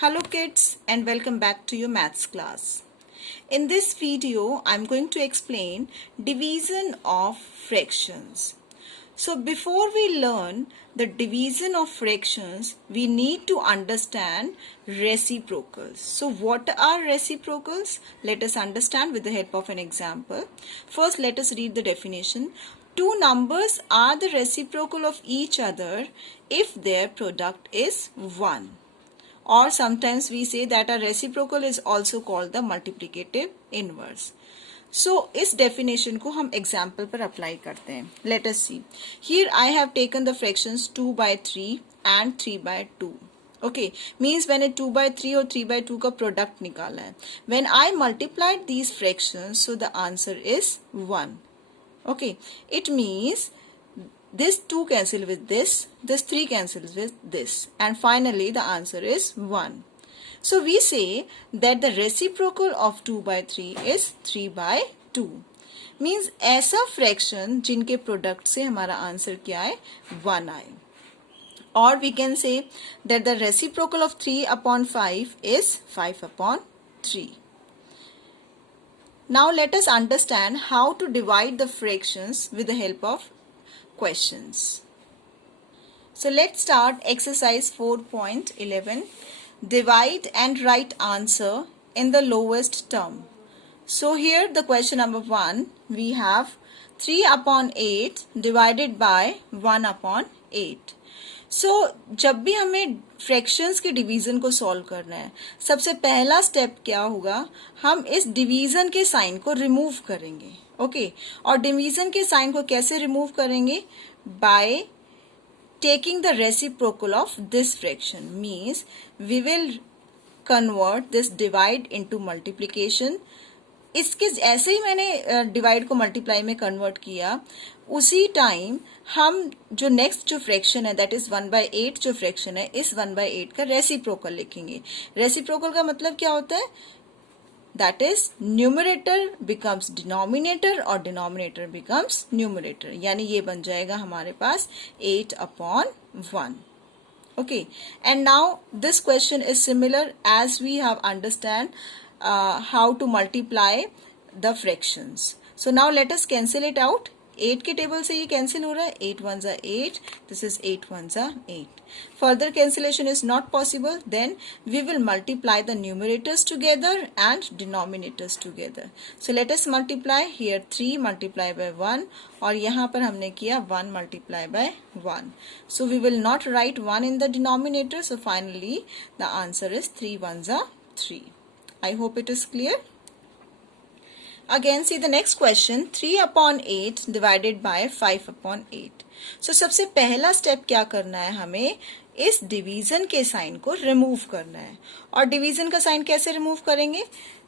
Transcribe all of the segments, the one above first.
Hello kids and welcome back to your maths class. In this video, I'm going to explain division of fractions. So before we learn the division of fractions, we need to understand reciprocals. So what are reciprocals? Let us understand with the help of an example. First, let us read the definition. Two numbers are the reciprocal of each other if their product is 1. Or sometimes we say that a reciprocal is also called the multiplicative inverse. So इस definition को हम example पर apply करते हैं. Let us see. Here I have taken the fractions 2/3 and 3/2. Okay, means मैंने 2/3 और 3/2 का product निकाला है. When I multiplied these fractions, so the answer is 1. Okay, it means this 2 cancel with this 3 cancels with this, and finally the answer is 1. So we say that the reciprocal of 2/3 is 3/2. Means ऐसा fraction जिनके product से हमारा answer क्या है 1 आए. Or we can say that the reciprocal of 3/5 is 5/3. Now let us understand how to divide the fractions with the help of questions. So let's start exercise 4.11. Divide and write answer in the lowest term. So here the question number 1, we have 3/8 divided by 1/8. So जब भी हमें fractions के division को solve करना है, सबसे पहला step क्या होगा, हम इस डिवीजन के साइन को रिमूव करेंगे. ओके, और डिवीजन के साइन को कैसे रिमूव करेंगे? By taking the reciprocal of this fraction. Means we will convert this divide into multiplication. इसके ऐसे ही मैंने डिवाइड को मल्टीप्लाई में कन्वर्ट किया, उसी टाइम हम जो नेक्स्ट जो फ्रैक्शन है दैट इज 1/8 जो फ्रैक्शन है, इस 1/8 का रेसिप्रोकल लिखेंगे. रेसिप्रोकल का मतलब क्या होता है? That is numerator becomes denominator और डिनोमिनेटर बिकम्स न्यूमरेटर. यानी ये बन जाएगा हमारे पास 8/1. Okay, and now this question is similar as we have understand how to multiply the fractions. So now let us cancel it out. 8 के table से ये cancel हो रहा है. 8 1s are 8. This is 8 1s are 8. Further cancellation is not possible. Then we will multiply the numerators together and denominators together. So let us multiply here 3 multiply by 1 और यहाँ पर हमने किया 1 multiply by 1. So we will not write 1 in the denominator. So finally the answer is 3 1s are 3. I hope it is clear. Again see the next question. 3/8 divided by 5/8. So सबसे पहला step क्या करना है, हमें इस division के sign को remove करना है. और डिवीजन का साइन कैसे रिमूव करेंगे?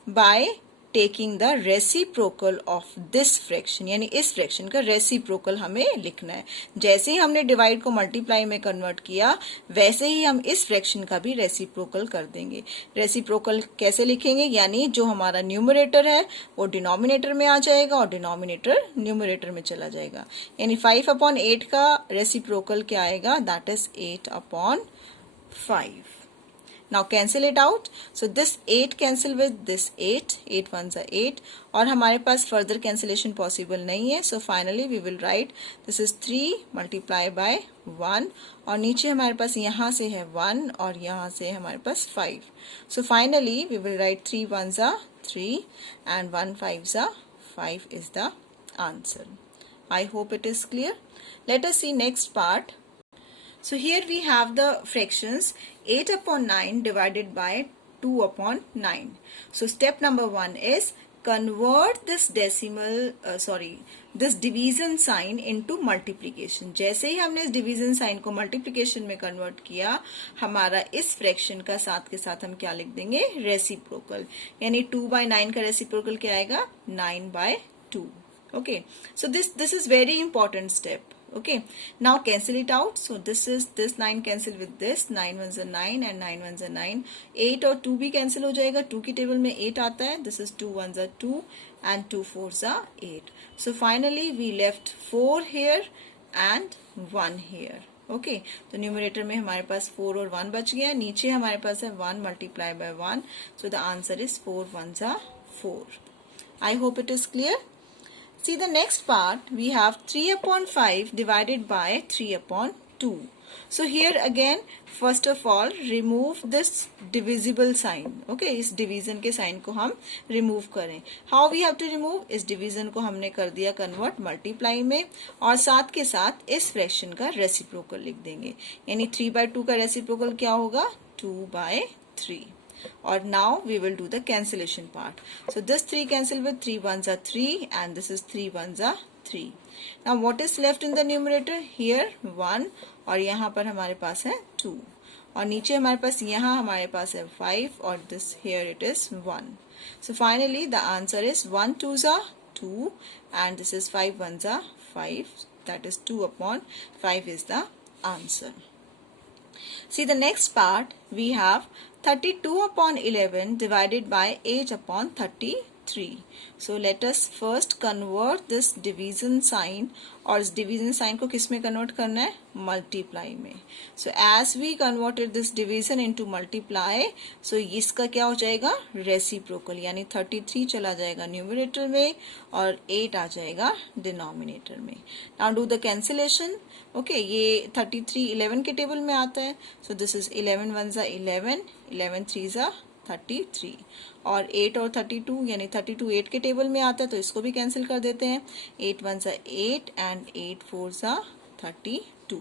By taking the reciprocal of this fraction. यानी इस फ्रैक्शन का रेसिप्रोकल हमें लिखना है. जैसे ही हमने डिवाइड को मल्टीप्लाई में कन्वर्ट किया, वैसे ही हम इस फ्रैक्शन का भी रेसिप्रोकल कर देंगे. रेसिप्रोकल कैसे लिखेंगे? यानी जो हमारा न्यूमरेटर है वो डिनोमिनेटर में आ जाएगा और डिनोमिनेटर न्यूमरेटर में चला जाएगा. यानी 5/8 का रेसिप्रोकल क्या आएगा? That is 8/5. Now cancel it out. So this 8 cancel with this 8. 8 1s are 8. और हमारे पास further cancellation possible नहीं है. So finally we will write this is 3 multiply by 1. और नीचे हमारे पास यहाँ से है 1 और यहाँ से हमारे पास 5. So finally we will write 3 1s are 3 and 1 5s are 5 is the answer. I hope it is clear. Let us see next part. So here we have the fractions 8/9 divided by 2/9. So step number 1 is convert this this division sign into multiplication. जैसे ही हमने इस division sign को multiplication में convert किया, हमारा इस fraction का साथ के साथ हम क्या लिख देंगे? reciprocal. यानी 2/9 का reciprocal क्या आएगा? 9/2. Okay, so this is very important step. Okay, now cancel it out. So this 9 cancel with this. 9 1s are 9 and 9 1s are 9. 8 और 2 भी cancel हो जाएगा. 2 की टेबल में 8 आता है. This is 2 1s are 2 and 2 4s are 8. So finally we left 4 here and 1 here. Okay तो numerator में हमारे पास 4 और 1 बच गया, नीचे हमारे पास है 1 multiply by 1, so the answer is 4 1s are 4. I hope it is clear. See the next part, we have 3 upon 5 divided by 3 upon 2. So here again, first of all, remove this divisible sign. Okay, इस division के sign को हम remove करें. How we have to remove? इस division को हमने कर दिया convert multiply में, और साथ के साथ इस fraction का reciprocal लिख देंगे. यानी 3/2 का reciprocal क्या होगा? 2/3. Or now we will do the cancellation part. So this 3 cancel with 3 1s are 3 and this is 3 1s are 3. Now what is left in the numerator? Here 1 और यहाँ पर हमारे पास है 2 और नीचे हमारे पास यहाँ हमारे पास है 5 और this here it is 1. So finally the answer is 1 2s are 2 and this is 5 1s are 5. That is 2 upon 5 is the answer. See the next part, we have 32 upon 11 divided by 8 upon 33. So let us first convert this division sign, और इस division sign को किस में convert करना है? Multiply में. So as we converted this division into multiply, so इसका क्या हो जाएगा? Reciprocal, यानी 33 चला जाएगा numerator में और 8 आ जाएगा denominator में. Now do the cancellation. Okay, ये 33 11 के टेबल में आता है, so this is 11 1s are 11, 11 3s are 33 और 8 और 32 यानी 32 8 के टेबल में आता है, तो इसको भी कैंसिल कर देते हैं. 8 1s are 8 and 8 4s are 32.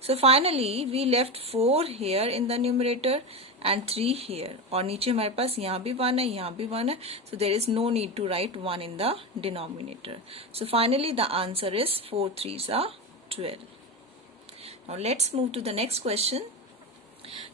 So finally we left 4 here in the numerator and 3 here, और नीचे हमारे पास यहाँ भी 1 है, यहाँ भी 1 है, so there is no need to write 1 in the denominator. So finally the answer is 4 3s are 12. Now let's move to the next question.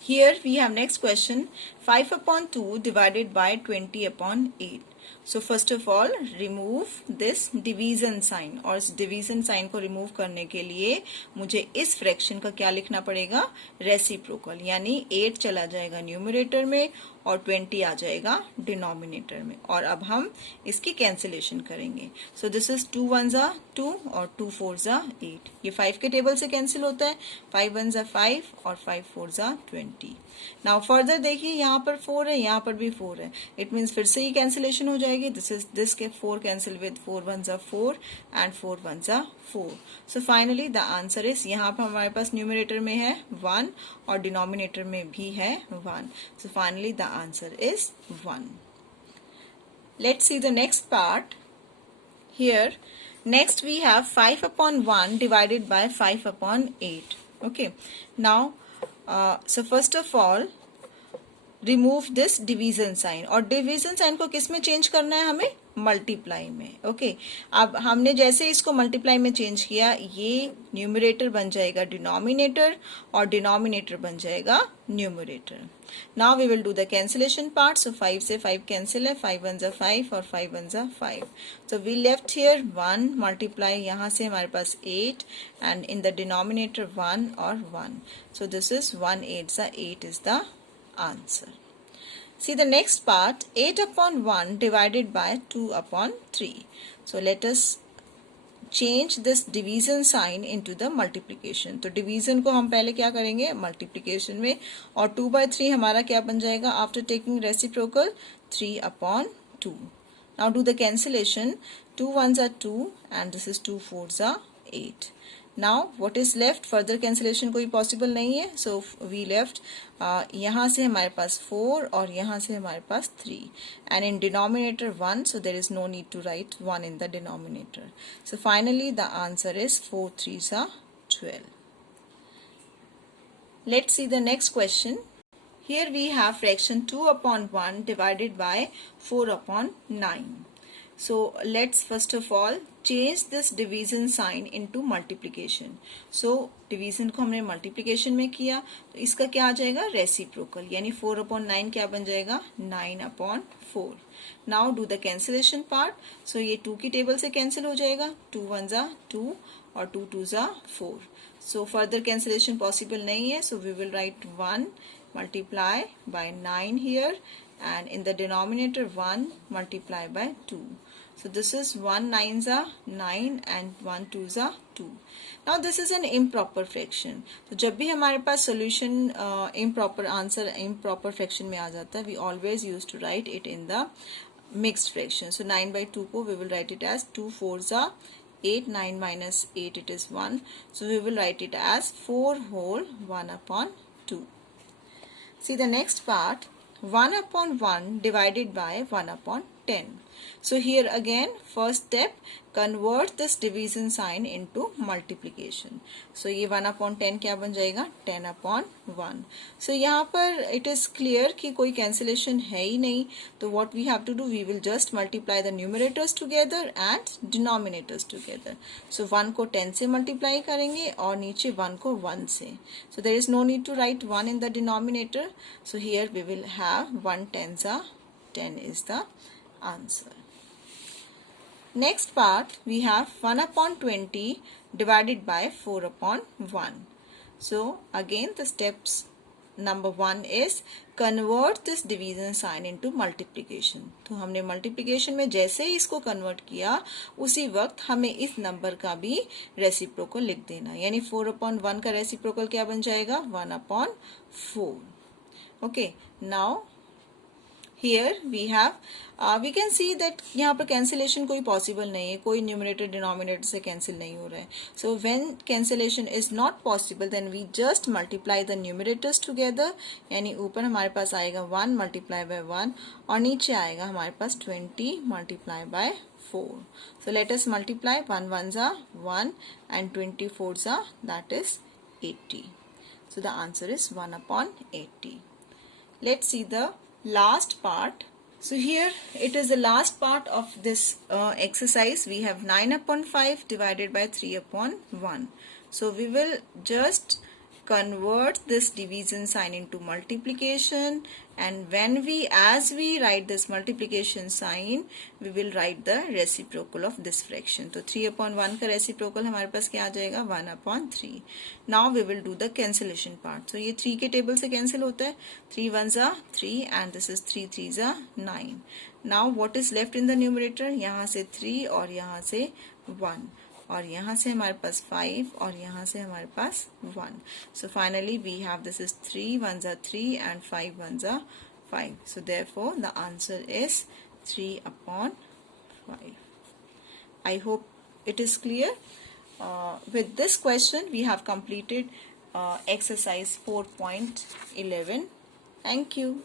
Here we have next question, 5 upon 2 divided by 20 upon 8. So first of all remove this division sign, और इस division sign को remove करने के लिए मुझे इस fraction का क्या लिखना पड़ेगा? Reciprocal, यानी 8 चला जाएगा numerator में और 20 आ जाएगा denominator में, और अब हम इसकी cancellation करेंगे. So this is 2 1s are 2 और 2 4s are 8. ये 5 के टेबल से cancel होता है, 5 1s are 5 और 5 4s are 20. Now further देखिए, यहाँ पर 4 है, यहाँ पर भी 4 है, it means फिर से ही cancellation हो जाएगी. This के 4 cancel with 4 1s are 4 and 4 1s are 4. So finally the answer is, यहाँ पर हमारे पास numerator में है 1 और denominator में भी है 1. So finally the answer is 1. Let's see the next part. Here next we have 5 upon 1 divided by 5 upon 8. Okay, now so first of all remove this division sign, और division sign को किस में change करना है हमें? Multiply में. Okay, अब हमने जैसे इसको multiply में change किया, ये numerator बन जाएगा denominator और denominator बन जाएगा numerator. Now we will do the cancellation part. So 5 से 5 cancel है, 5 1s are 5 और 5 1s are 5. So we left here 1 multiply, यहाँ से हमारे पास 8 and in the denominator 1 और 1. So this is 1 8s are 8 is the answer. See the next part, 8 upon 1 divided by 2 upon 3. So let us change this division sign into the multiplication. तो division को हम पहले क्या करेंगे? Multiplication में, और 2/3 हमारा क्या बन जाएगा? After taking reciprocal 3 upon 2. Now do the cancellation. 2 1s are 2 and this is 2 4s are 8. Now what is left? Further cancellation कोई possible नहीं है, so we left यहाँ से हमारे पास 4 और यहाँ से हमारे पास 3 and in denominator 1, so there is no need to write 1 in the denominator. So finally the answer is 4 3s are 12. Let's see the next question. Here we have fraction 2 upon 1 divided by 4 upon 9. So let's first of all change this division sign into multiplication. So division को हमने multiplication में किया, तो इसका क्या आ जाएगा? Reciprocal, यानी 4 upon 9 क्या बन जाएगा? 9 upon 4. Now do the cancellation part. So ये 2 की टेबल से cancel हो जाएगा, 2 1s are 2 और 2 2s are 4. So further cancellation possible नहीं है, so we will write 1 multiply by 9 here and in the denominator 1 multiply by 2. So this is 1 9s are 9 and 1 2s are 2. Now this is an improper fraction. तो जब भी हमारे पास solution improper answer improper fraction में आ जाता है, we always used to write it in the mixed fraction. So 9 by 2 को we will write it as 2 4s are 8, 9 minus 8 it is 1. So we will write it as 4 whole 1 upon 2. See the next part, 1 upon 1 divided by 1 upon 10. So here again first step, convert this division sign into multiplication. So ये 1 upon 10 क्या बन जाएगा, 10 upon 1. So यहाँ पर it is clear कि कोई cancellation है ही नहीं, तो what we have to do, we will just multiply the numerators together and denominators together. So 1 को 10 से multiply करेंगे और नीचे 1 को 1 से. So there is no need to write 1 in the denominator. So here we will have 1 10s are 10 is the answer. Next part, we have 1 upon 20 divided by 4 upon 1. So again the steps number 1 is convert this division sign into multiplication. तो हमने multiplication में जैसे ही इसको convert किया उसी वक्त हमें इस number का भी reciprocal लिख देना, यानी 4 upon 1 का reciprocal क्या बन जाएगा, 1 upon 4. Okay, now here we have we can see that यहाँ पर cancellation कोई possible नहीं है, कोई numerator denominator से cancel नहीं हो रहा है. So when cancellation is not possible then we just multiply the numerators together, यानी ऊपर हमारे पास आएगा 1 multiply by 1 और नीचे आएगा हमारे पास 20 multiply by 4. So let us multiply, 1 1s are 1 and 24s are, that is 80. So the answer is 1 upon 80. Let's see the last part. So here it is the last part of this exercise. We have 9 upon 5 divided by 3 upon 1. So we will just convert this division sign into multiplication, and when we as we write this multiplication sign we will write the reciprocal of this fraction. तो 3 upon 1 का reciprocal हमारे पास क्या आ जाएगा, 1 upon 3. Now we will do the cancellation part. So ये 3 के table से cancel होता है, 3 1s are 3 and this is 3 3s are 9. Now what is left in the numerator, यहाँ से 3 और यहाँ से 1 और यहाँ से हमारे पास 5 और यहाँ से हमारे पास 1. So finally we have, this is 3 1s are 3 and 5 1s are 5. So therefore the answer is 3 upon 5. I hope it is clear. With this question we have completed exercise 4.11. Thank you.